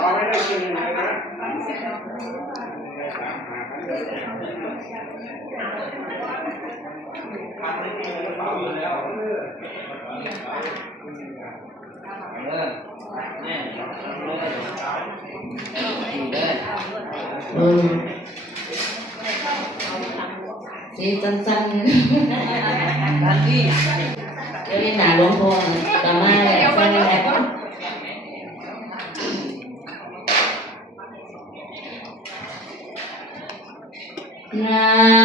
เอาไม่ได้กินเลยนะทำเออนี่สั้นๆตอนที่เรียนหนาหลวงพ่อต่อมาเลย Na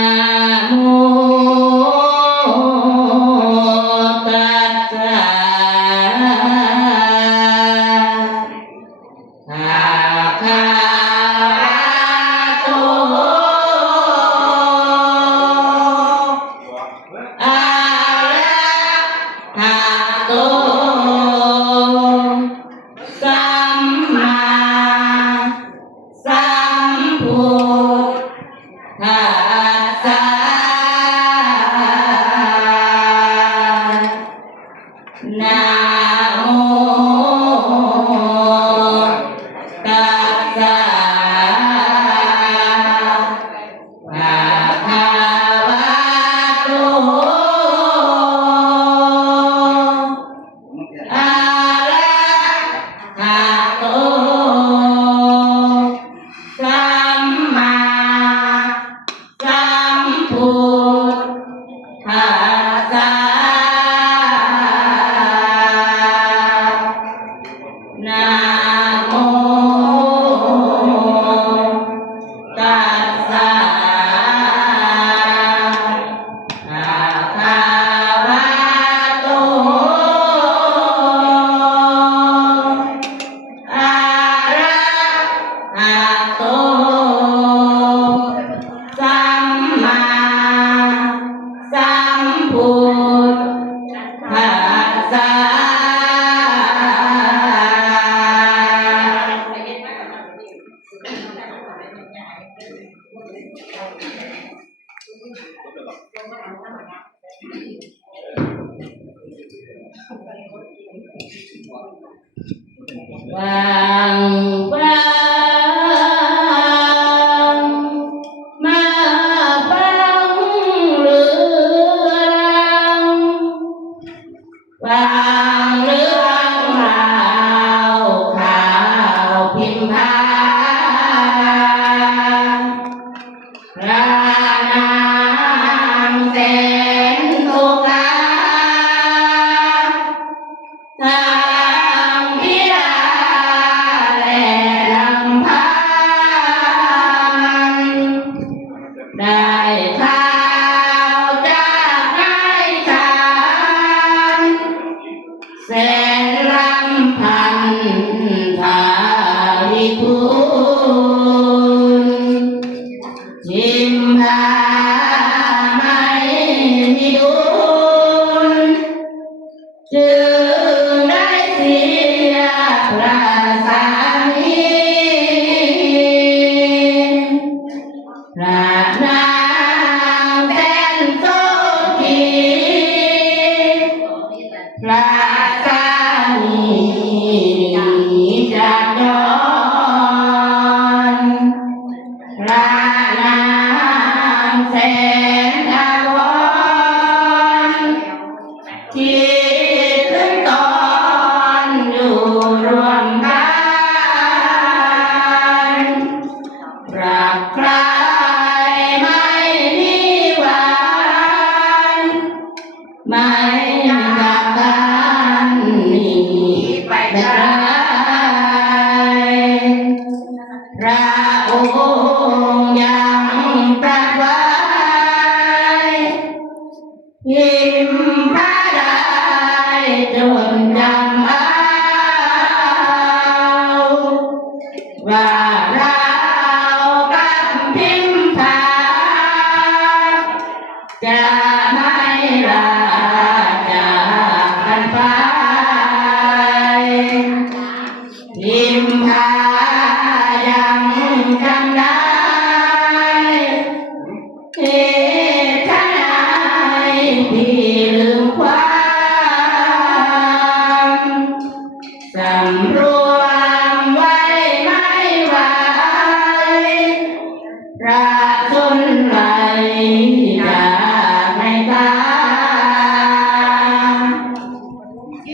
Hoàng Quang 来 Yeah.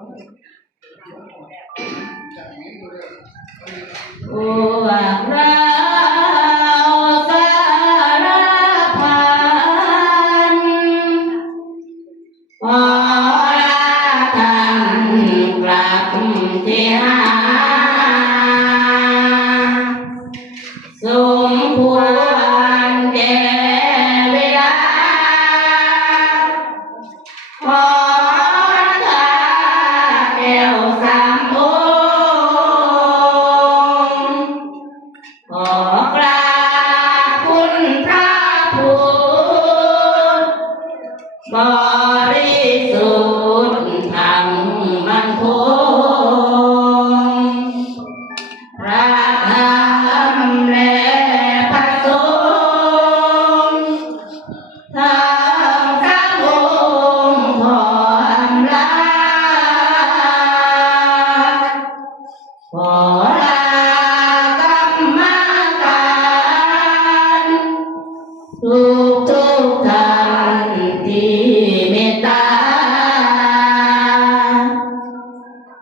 Amen. 마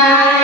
night.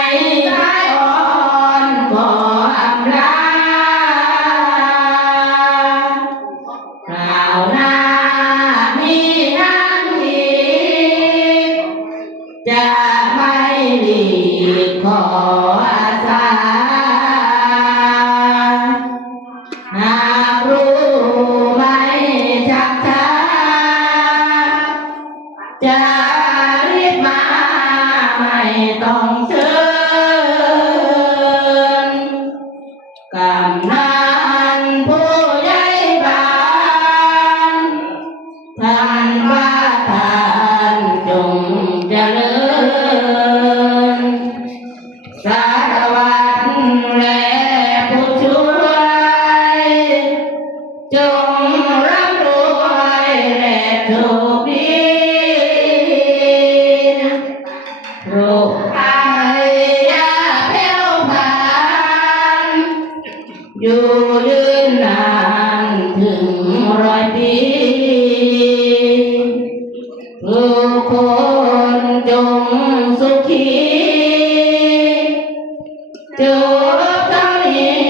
จูบเท่านี้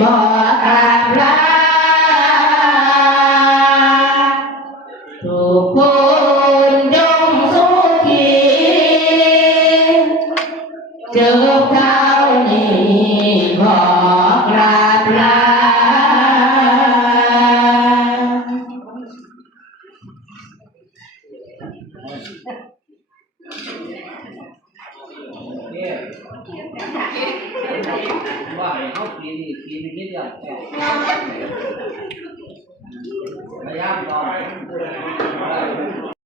พอกัลาถูกคนจงสุขีจบเท่านี้พอกาลา ว่าเขากินกินนิดเดียวพยายามต่อ